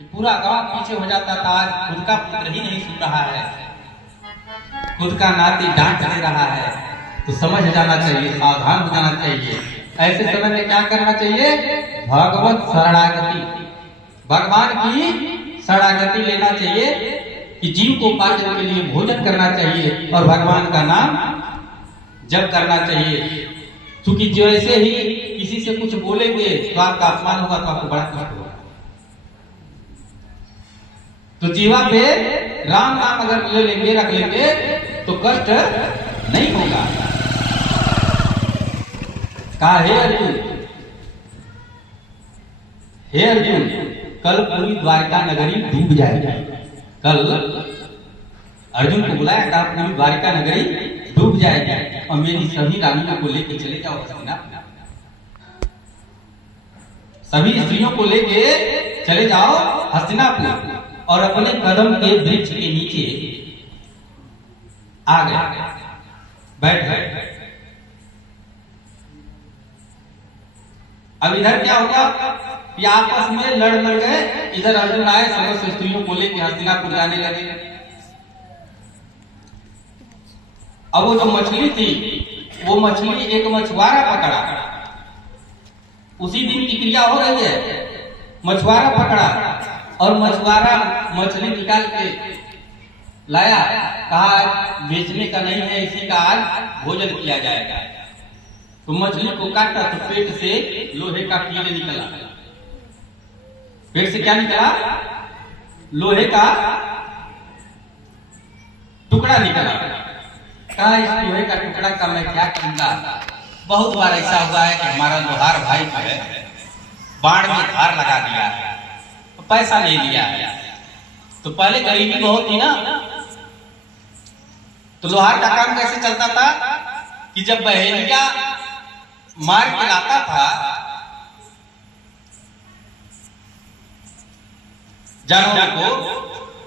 कि पूरा गांव पीछे हो जाता था। आज खुद का पुत्र ही नहीं सुन रहा है, खुद का नाती डांट दे रहा है, तो समझ जाना चाहिए, सावधान हो जाना चाहिए। ऐसे समय में क्या करना चाहिए? भगवत शरणागति, भगवान की शरणागति लेना चाहिए कि जीव को पाचन के लिए भोजन करना चाहिए और भगवान का नाम जप करना चाहिए। क्योंकि जैसे ही किसी से कुछ बोलेंगे तो आपका अपमान होगा, तो आपको बड़ा कष्ट होगा। तो जीवा पे राम नाम अगर ले लेंगे, रख लेंगे, तो कष्ट नहीं होगा। कहा हे अर्जुन, हे अर्जुन, कल पूरी द्वारका नगरी डूब जाएगी। कल अर्जुन को बुलाया, कहा पूरी द्वारका नगरी डूब जाएगी और मेरी सभी रानियों को लेके चले जाओ हस्तिनापुर, सभी स्त्रियों को लेके चले जाओ हस्तिनापुर। और अपने कदम के वृक्ष के नीचे आ गए, बैठ गए। अब इधर क्या होगा कि आपस में लड़ गए। इधर अर्जुन आए, समस्त स्त्रियों को लेकर हस्तिनापुर जाने लगे। अब वो जो मछली थी, वो मछली एक मछुआरा पकड़ा। उसी दिन की क्रिया हो रही है, मछुआरा पकड़ा और मछुआरा मछली निकाल के लाया, कहा बेचने का नहीं है, इसी का आज भोजन किया जाएगा। तो मछली को काटा तो पेट से लोहे का कीड़े निकला। पेट से क्या निकला? लोहे का टुकड़ा निकला। कहा इस लोहे का टुकड़ा का मैं क्या करूंगा? बहुत बार ऐसा हुआ है कि हमारा लोहार भाई जो है बाढ़ में धार लगा दिया है, तो पैसा नहीं लिया है। तो पहले गरीबी बहुत थी ना, तो लोहार का काम कैसे चलता था कि जब बहेलिया मार के लाता था जानवर को,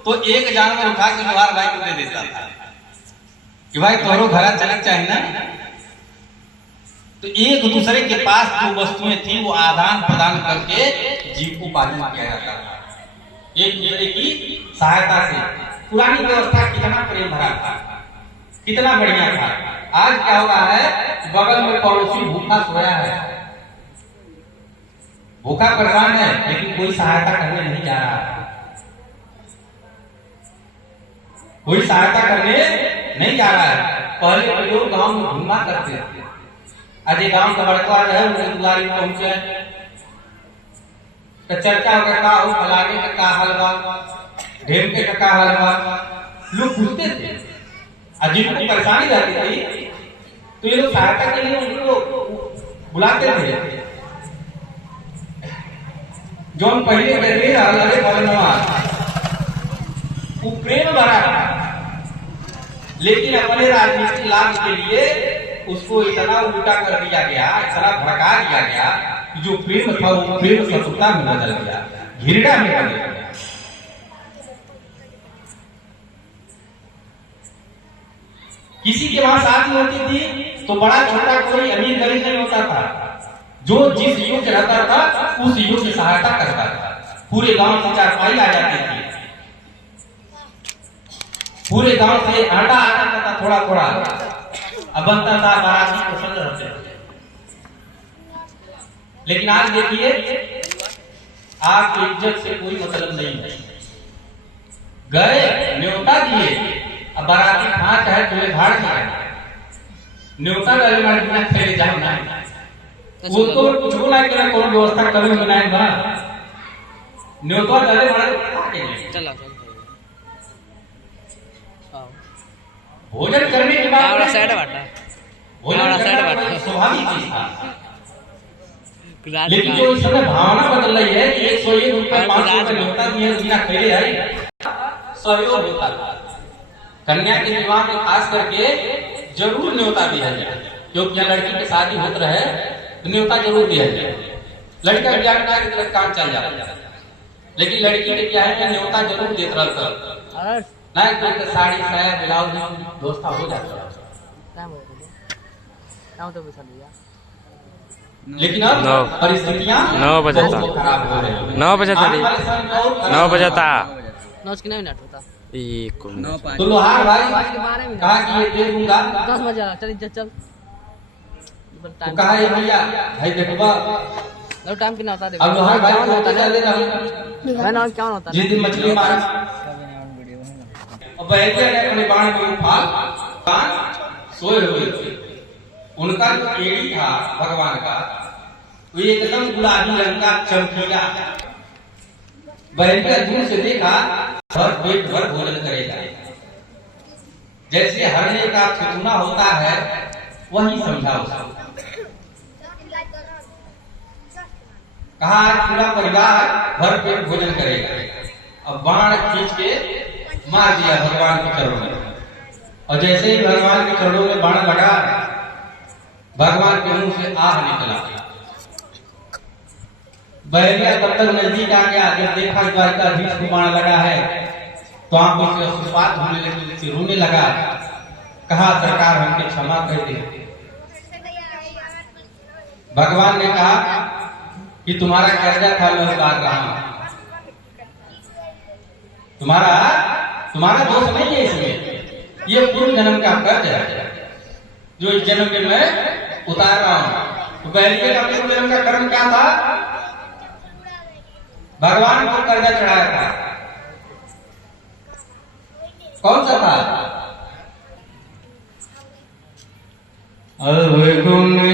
तो एक जानवर उठा के लोहार भाई को दे देता था कि भाई तोरो घरा चलक चाहिए ना। तो एक दूसरे के पास जो वस्तुएं थी वो आदान प्रदान करके जीव को पालन किया जाता था, एक दूसरे की सहायता से। पुरानी व्यवस्था कितना प्रेम भरा था, कितना बढ़िया था। आज क्या हो रहा है, बगल में पड़ोसी भूखा सोया है, भूखा परेशान है, लेकिन कोई सहायता करने नहीं जा रहा, कोई सहायता करने नहीं जा रहा है। पहले तो लोग गांव में घूमा करते थे। आज गांव का बड़का है, उनके दुआरी पहुंचे तो चर्चा हो गया, हो फलाने का का हलवा, ढेमके का हलवा, लोग पूछते थे। और जिनको परेशानी रहती थी तो ये लोग सहायता के लिए उनको बुलाते थे। जो हम पहले कहते हैं हलवे भरनवा, वो प्रेम भरा था, लेकिन अपने राजनीतिक लाभ के लिए उसको इतना उल्टा कर दिया गया, इतना भड़का दिया गया कि जो प्रेम था वो प्रेम शत्रुता में बदल गया, घृणा में बदल गया। किसी के वहां शादी होती थी तो बड़ा छोटा कोई अमीर गरीब नहीं होता था, जो जिस युग रहता था उस युग की सहायता करता था। पूरे गांव से चारपाई आ जाती थी, पूरे गांव से आटा आ जाता था थोड़ा थोड़ा, अब बनता था, बाराती पसंद रहते थे। लेकिन आज देखिए, आपकी इज्जत से कोई मतलब नहीं है। गए न्योता दिए, अब बाराती 5 है तो भाड़ में न्योता डाले मारे बिना खेले जाए ना, वो तो कुछ बोला कि ना कोई व्यवस्था करें बनाए बा न्योता डाले मारे चला भोजन करने के बाद भोजन करना स्वाभाविक चीज था। लेकिन जो इस समय भावना बदल रही है कि 101 रुपये 500 रुपये न्योता दिए बिना खेले है, सहयोग होता था। कन्या के विवाह में खास करके जरूर न्योता दिया जाए, क्योंकि यहाँ लड़की की शादी होत रहे तो न्योता जरूर दिया जाए। लड़का ब्याह का काम चल जाता है, लेकिन लड़की के क्या है कि न्योता जरूर देते रहता, नहीं तो साड़ी साया ब्लाउज व्यवस्था हो जाता है। लेकिन अब परिस्थितियां 9 बजे था, खराब हो रही है। 9 बजे था, 9 बजे था। 9 कितना मिनट होता? एक मिनट। तो लोहार भाई 12 मिनट कहा कि ये दे दूंगा, 10 बजे चल चल तो कहा ये भैया भाई देखो लो टाइम कितना होता? देखो अब लोहार भाई क्या होता चले है रहा ना, क्या होता है? जिस दिन मछली मारा और बैठे ने अपने बाण में उफाल सोए हुए थे। उनका जो एड़ी था भगवान का वो एकदम गुलाबी रंग का चमकीला। बैठकर दूर से देखा भर पेट भर भोजन करेगा। जैसे हरने का थुथुना होता है वही समझा उसको। कहा आज पूरा परिवार भर पेट भोजन करेगा। अब बाण खींच के मार दिया भगवान के चरणों में, और जैसे ही भगवान के चरणों में बाण लगा भगवान के मुंह से आह निकला। बैरिया तब तक नजदीक आ गया। जब देखा द्वारकाधीश को बाण लगा है तो आंखों से अश्रुपात होने लगे, रोने लगा। कहा सरकार हमके क्षमा कर दे। भगवान ने कहा कि तुम्हारा कर्जा था मैं उतार रहा हूं। तुम्हारा दोष नहीं है इसमें, ये पूर्व जन्म का कर्ज है जो इस जन्म में मैं उतार रहा हूं। तो बैरिया का पूर्व जन्म का कर्म क्या था? भगवान को कर्जा चढ़ाया था। कौन सा था? अवगुण